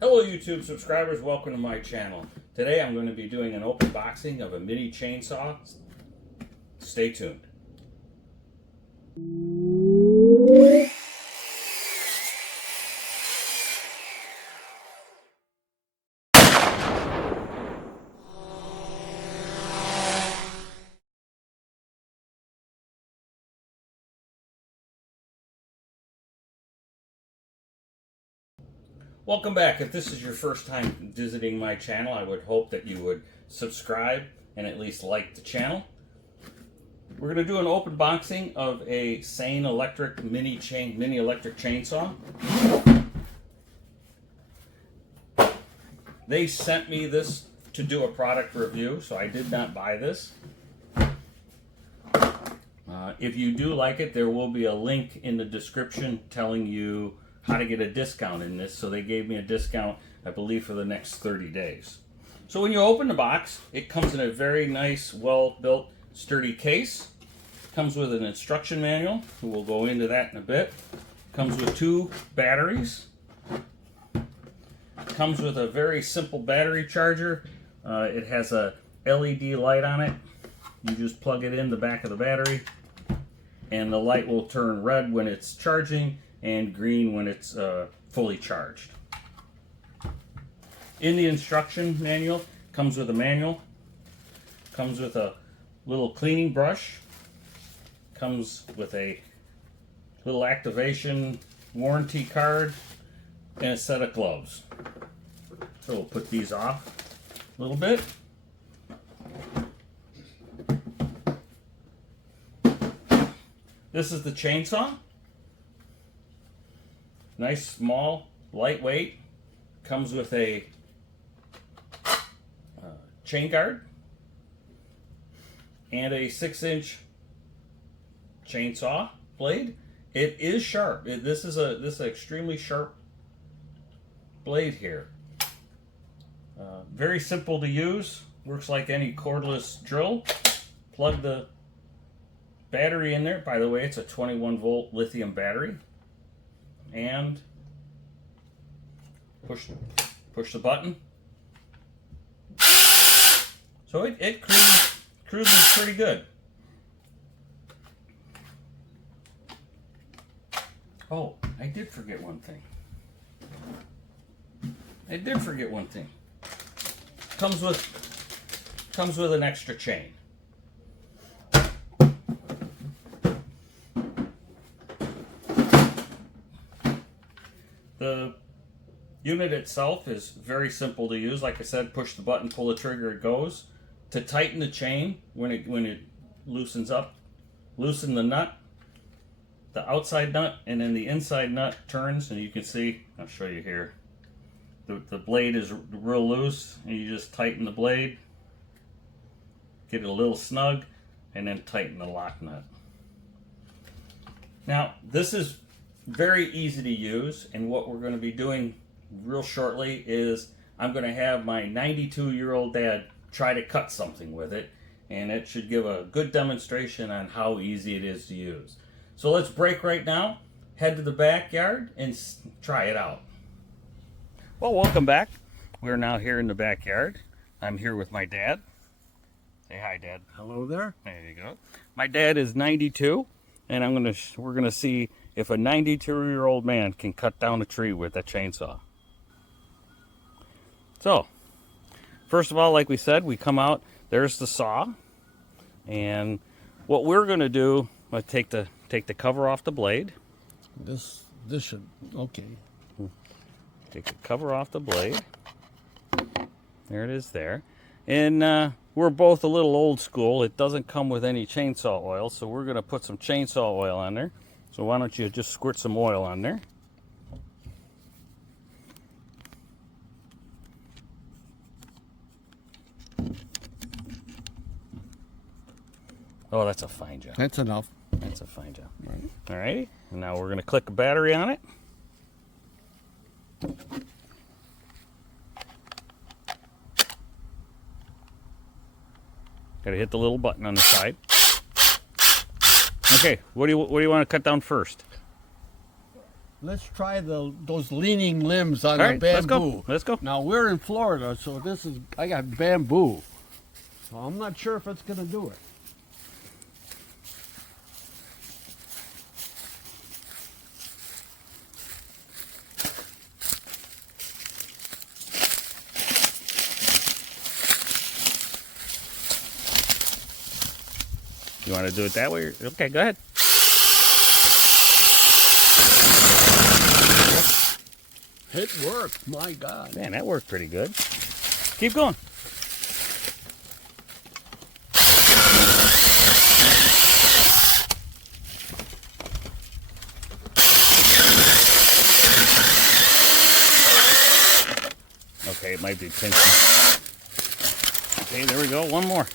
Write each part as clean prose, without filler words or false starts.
Hello YouTube subscribers, welcome to my channel. Today I'm going to be doing an open boxing of a mini chainsaw. Stay tuned. Welcome back. If this is your first time visiting my channel, I would hope that you would subscribe and at least like the channel. We're going to do an open boxing of a SainLogic mini electric chainsaw. They sent me this to do a product review, so I did not buy this. If you do like it, there will be a link in the description telling you how to get a discount in this. So they gave me a discount, I believe, for the next 30 days. So when you open the box, it comes in a very nice, well-built, sturdy case. Comes with an instruction manual. We'll go into that in a bit. Comes with 2 batteries. Comes with a very simple battery charger. It has a LED light on it. You just plug it in the back of the battery, and the light will turn red when it's charging and green when it's fully charged. In the instruction manual, comes with a manual, comes with a little cleaning brush, comes with a little activation warranty card, and a set of gloves. So we'll put these off a little bit. This is the chainsaw. Nice, small, lightweight. Comes with a chain guard and a 6-inch chainsaw blade. It is sharp. This is an extremely sharp blade here. Very simple to use. Works like any cordless drill. Plug the battery in there. By the way, it's a 21-volt lithium battery. And push the button. So it cruises pretty good. Oh, I did forget one thing. Comes with an extra chain. The unit itself is very simple to use. Like I said, push the button, pull the trigger, it goes. To tighten the chain, when it loosens up, loosen the nut, the outside nut, and then the inside nut turns, and you can see, I'll show you here, the blade is real loose, and you just tighten the blade, get it a little snug, and then tighten the lock nut. Now, this is very easy to use, and what we're going to be doing real shortly is I'm going to have my 92-year-old dad try to cut something with it, and it should give a good demonstration on how easy it is to use. So let's break right now, head to the backyard, and try it out. Well, welcome back. We're now here in the backyard. I'm here with my dad. Say hi, Dad. Hello there. There you go. My dad is 92, and we're gonna see if a 92-year-old man can cut down a tree with a chainsaw. So, first of all, like we said, we come out, there's the saw, and what we're gonna do, let's take the cover off the blade. This should, okay. Take the cover off the blade. There it is there. And we're both a little old school. It doesn't come with any chainsaw oil, so we're gonna put some chainsaw oil on there. So why don't you just squirt some oil on there. Oh, that's a fine job. That's enough. That's a fine job. All right. Now we're going to click a battery on it. Got to hit the little button on the side. Okay. What do you want to cut down first? Let's try those leaning limbs on All the right, bamboo. let's go. Now we're in Florida, so I got bamboo. So I'm not sure if it's gonna do it. You want to do it that way? Okay, go ahead. It worked, my God. Man, that worked pretty good. Keep going. Okay, it might be pinching. Okay, there we go. One more.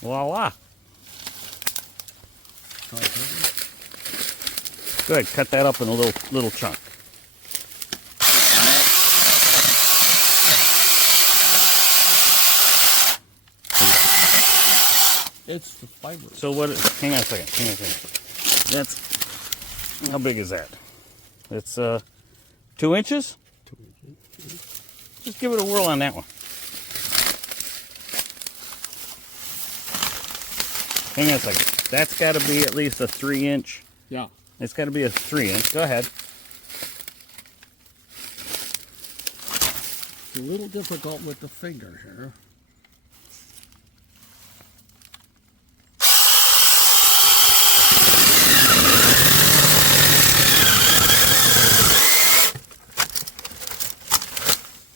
Voila. Go ahead, cut that up in a little chunk. It's the fiber. So what? Hang on a second. That's how big is that? It's 2 inches. 2 inches. Just give it a whirl on that one. Hang on a second. That's got to be at least a 3-inch. Yeah. It's got to be a 3-inch. Go ahead. It's a little difficult with the finger here.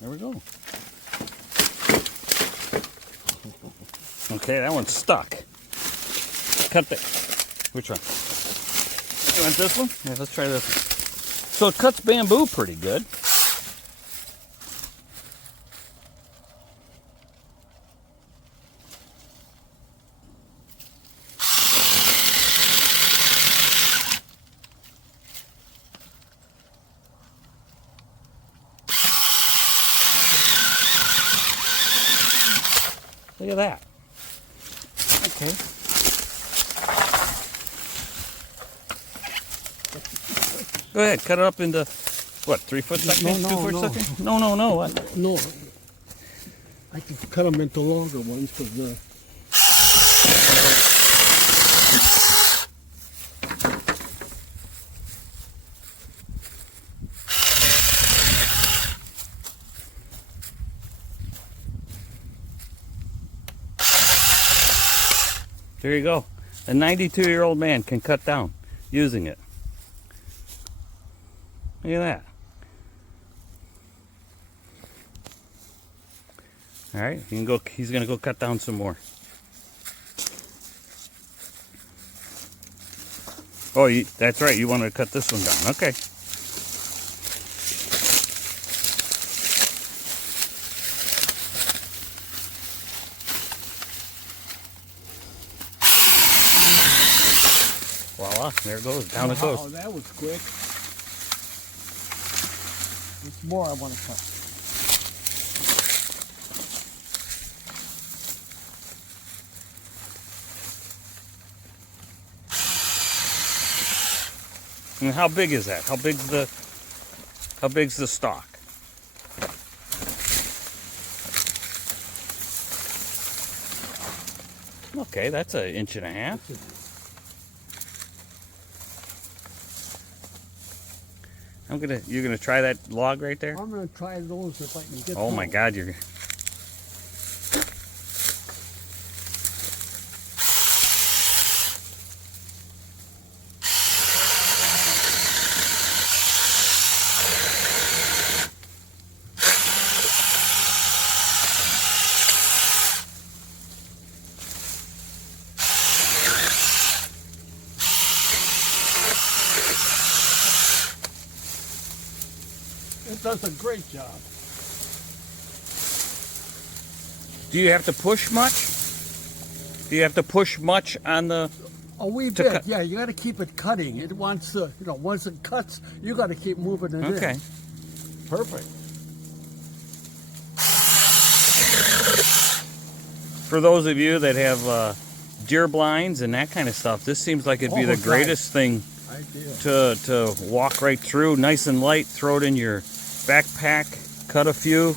There we go. Okay, that one's stuck. Cut that. Which one? You want this one? Yeah, let's try this one. So it cuts bamboo pretty good. Look at that. Okay. Go ahead, cut it up into, what, 3 foot sections? No, 2 foot no. sections? No. What? No, I can cut them into longer ones because There you go. A 92-year-old man can cut down using it. Look at that. All right, you can go. He's gonna go cut down some more. Oh, that's right. You wanted to cut this one down. Okay. Voila, there it goes. Down it goes. Oh, that was quick. There's more I want to cut. And how big is that? How big's the stalk? Okay, that's 1.5 inches. You're gonna try that log right there? I'm gonna try those if I can get. Oh my God, you're. It does a great job. Do you have to push much? Do you have to push much on the? A wee bit, yeah. You got to keep it cutting. It wants to, once it cuts, you got to keep moving it in. Okay. Perfect. For those of you that have deer blinds and that kind of stuff, this seems like it'd be the God. greatest thing to walk right through. Nice and light, throw it in your backpack, cut a few.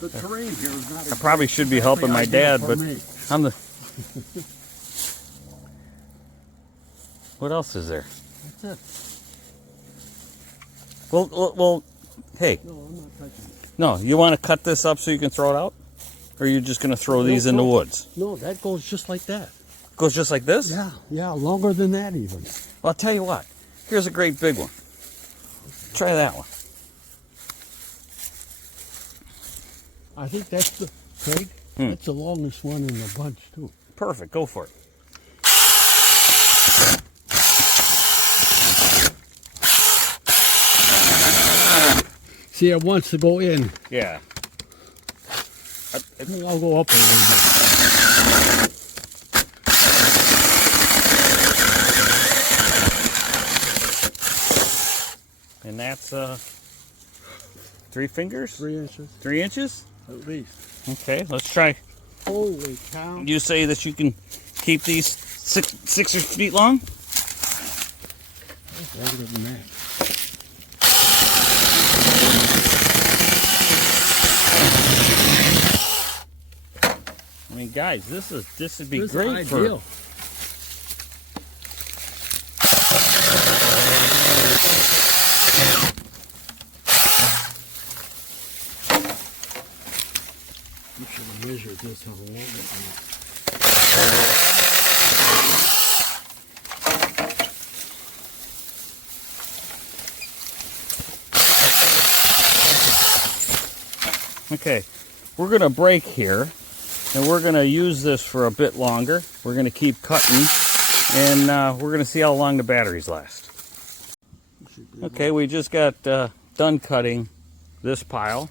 The terrain here is not. I probably should be helping my dad, but I'm the... What else is there? That's it. Well, hey. No, I'm not touching it. No, you want to cut this up so you can throw it out? Or are you just going to throw these in the woods? No, that goes just like that. Goes just like this? Yeah, longer than that even. Well, I'll tell you what. Here's a great big one. Try that one. I think that's the, Craig, that's the longest one in the bunch too. Perfect, go for it. See, it wants to go in. Yeah. I'll go up a little bit. And that's 3 fingers? 3 inches 3 inches? at least. Okay, let's try. Holy cow. You say that you can keep these 6 feet long? That's longer than that. I mean, guys, this would be This is great ideal. for. You should have measured this a little bit more. Okay, we're gonna break here, and we're gonna use this for a bit longer. We're gonna keep cutting, and we're gonna see how long the batteries last. Okay, we just got done cutting this pile.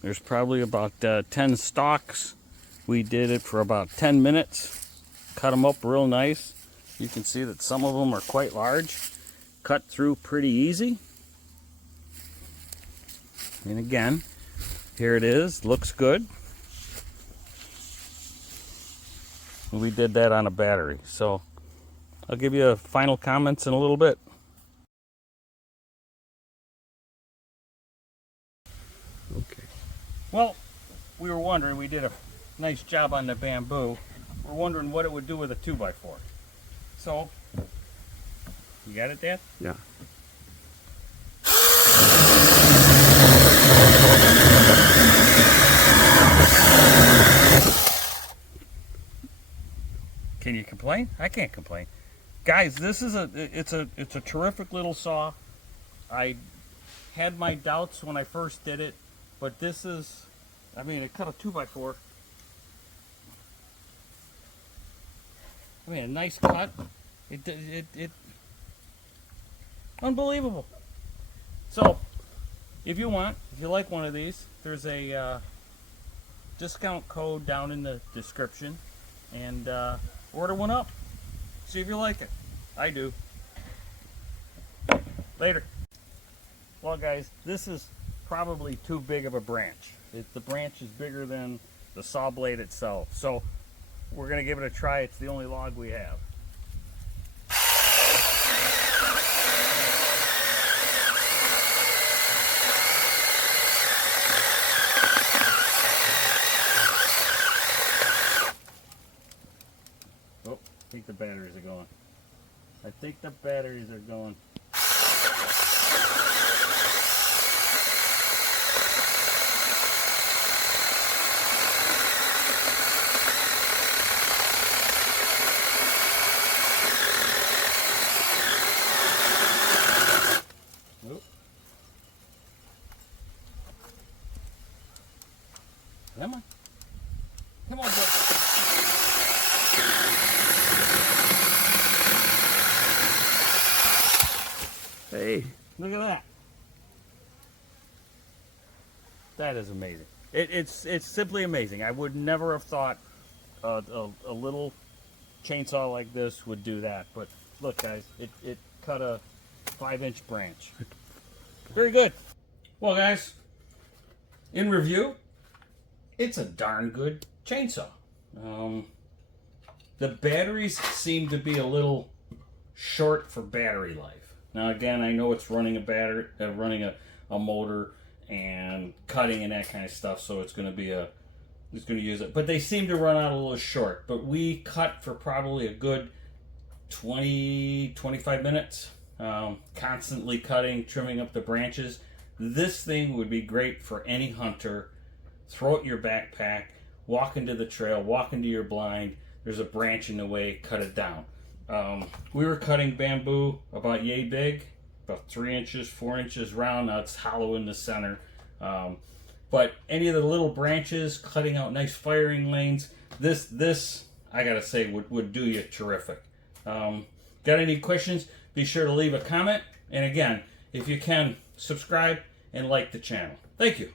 There's probably about 10 stalks. We did it for about 10 minutes. Cut them up real nice. You can see that some of them are quite large. Cut through pretty easy. And again, here it is. Looks good. We did that on a battery. So I'll give you final comments in a little bit. Okay. Well, we were wondering, we did a nice job on the bamboo. We're wondering what it would do with a 2x4. So, you got it, Dad? Yeah. Can you complain? I can't complain. Guys, this is it's a terrific little saw. I had my doubts when I first did it, but this is, I mean, it cut a 2x4. I mean, a nice cut. It unbelievable. So, if you like one of these, there's a discount code down in the description, and order one up. See if you like it. I do. Later. Well, guys, this is probably too big of a branch. The branch is bigger than the saw blade itself. So we're going to give it a try. It's the only log we have. Oh, I think the batteries are going. I think the batteries are going. Come on. Come on, bud. Hey, look at that. That is amazing. It's simply amazing. I would never have thought a little chainsaw like this would do that. But look, guys, it cut a 5-inch branch. Very good. Well, guys, in review, it's a darn good chainsaw. The batteries seem to be a little short for battery life. Now, again, I know it's running a battery, running a motor and cutting and that kind of stuff, so it's going to use it. But they seem to run out a little short. But we cut for probably a good 20-25 minutes, constantly cutting, trimming up the branches. This thing would be great for any hunter. Throw it in your backpack, walk into the trail, walk into your blind. There's a branch in the way, cut it down. We were cutting bamboo about yay big, about 3 inches, 4 inches round. Now it's hollow in the center. But any of the little branches, cutting out nice firing lanes, this I gotta say would do you terrific. Got any questions? Be sure to leave a comment. And again, if you can, subscribe and like the channel. Thank you.